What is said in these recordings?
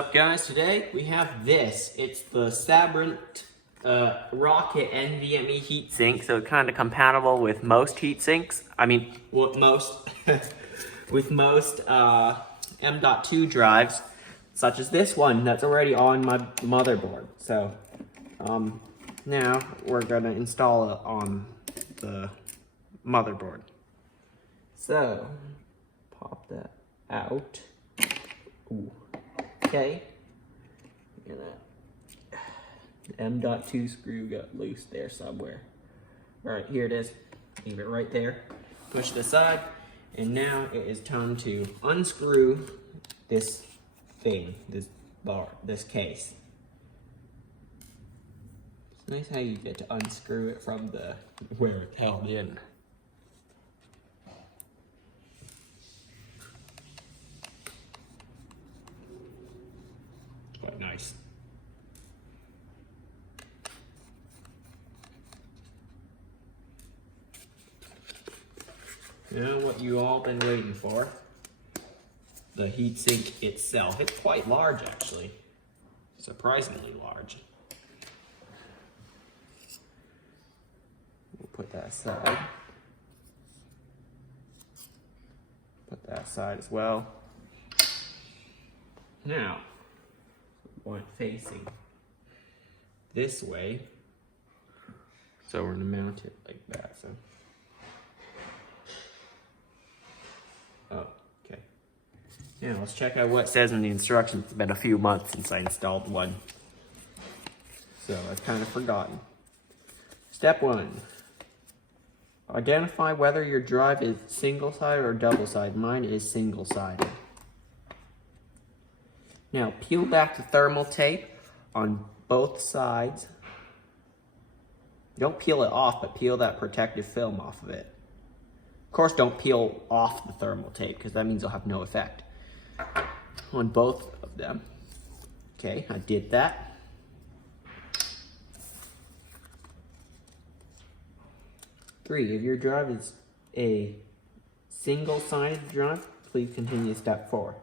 What's up, guys? Today we have this. It's the Sabrent Rocket NVMe heatsink, so kind of compatible with most heatsinks. I mean, most with most M.2 drives, such as this one that's already on my motherboard. So now we're gonna install it on the motherboard. So pop that out. Ooh. Okay, M.2 screw got loose there somewhere. All right, here it is. Leave it right there. Push it aside, and now it is time to unscrew this thing, this bar, this case. It's nice how you get to unscrew it from the where it's held in. Quite nice. Now what you all been waiting for, the heatsink itself. It's quite large actually, surprisingly large. We'll put that aside. Put that aside as well. Now, want it facing this way, so we're gonna mount it like that. So, okay. Now let's check out what it says in the instructions. It's been a few months since I installed one, so I've kind of forgotten. Step 1: identify whether your drive is single-sided or double-sided. Mine is single-sided. Now, peel back the thermal tape on both sides. Don't peel it off, but peel that protective film off of it. Of course, don't peel off the thermal tape, because that means it'll have no effect on both of them. Okay, I did that. Three, if your drive is a single-sided drive, please continue step 4.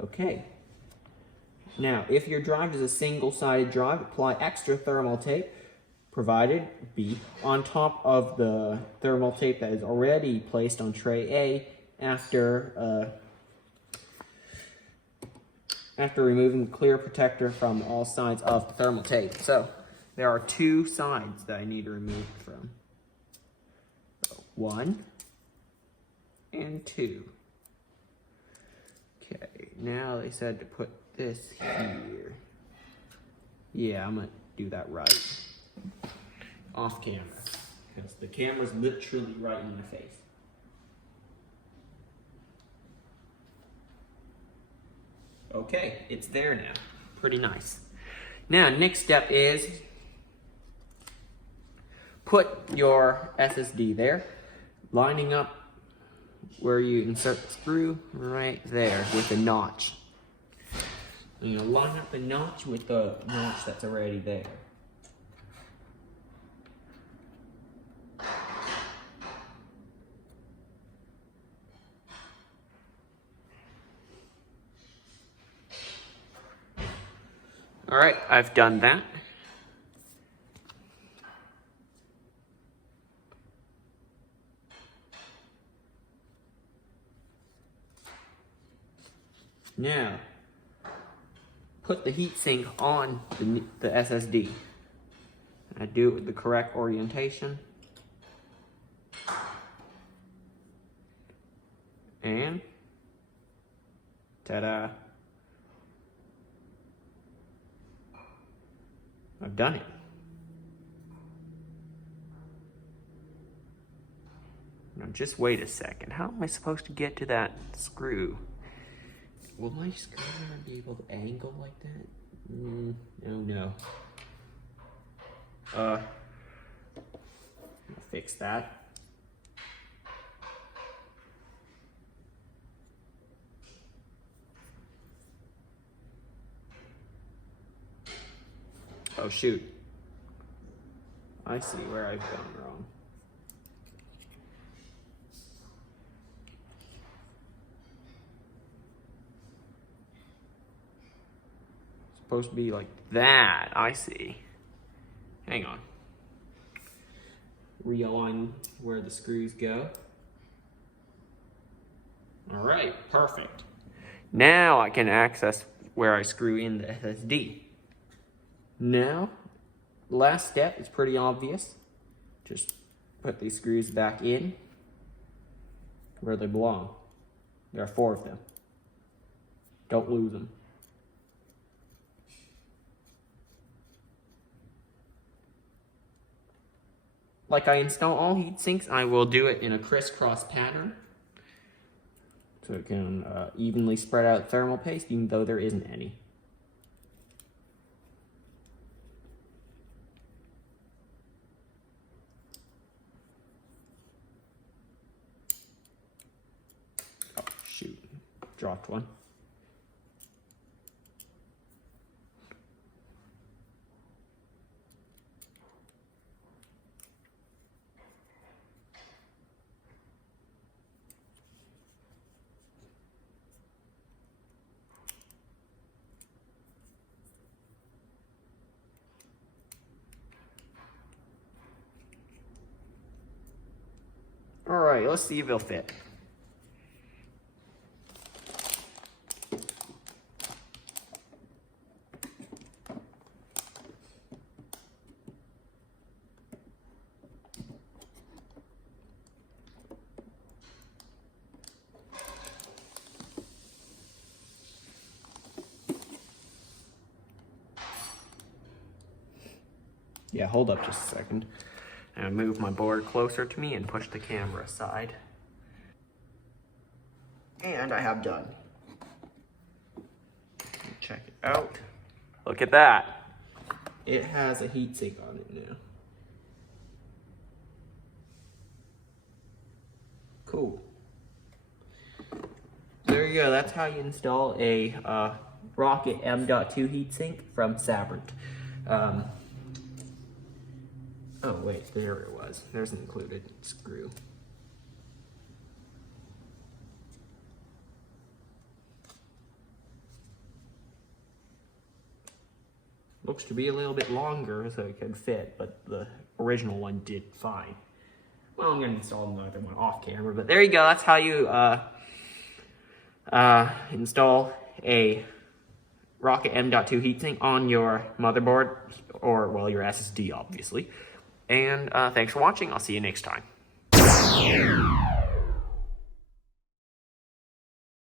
Okay. Now, if your drive is a single-sided drive, apply extra thermal tape, provided B, on top of the thermal tape that is already placed on tray A after removing the clear protector from all sides of the thermal tape. So, there are 2 sides that I need to remove from. 1 and 2. Okay, now they said to put this here. Yeah, I'm gonna do that right. Off camera, because the camera's literally right in the face. Okay, it's there now. Pretty nice. Now, next step is put your SSD there, lining up where you insert the screw right there with the notch. You know, line up the notch with the notch that's already there. All right, I've done that. Now, put the heatsink on the SSD. I do it with the correct orientation. And, ta-da. I've done it. Now just wait a second. How am I supposed to get to that screw? Will my screwdriver be able to angle like that? Oh no. I'll fix that. Oh shoot. I see where I've gone wrong. supposed to be like that. I see. Hang on. Realign where the screws go. All right, perfect. Now I can access where I screw in the SSD. Now, last step is pretty obvious. Just put these screws back in where they belong. There are 4 of them. Don't lose them. Like I install all heat sinks, I will do it in a crisscross pattern so it can evenly spread out thermal paste, even though there isn't any. Oh, shoot. Dropped one. All right, let's see if it'll fit. Yeah, hold up just a second. And move my board closer to me and push the camera aside. And I have done. Check it out. Look at that. It has a heatsink on it now. Cool. There you go. That's how you install a Rocket M.2 heatsink from Sabrent. Oh wait, there it was. There's an included screw. Looks to be a little bit longer so it could fit, but the original one did fine. Well, I'm gonna install another one off camera, but there you go. That's how you install a Rocket M.2 heatsink on your motherboard, or well, your SSD obviously. And thanks for watching. I'll see you next time.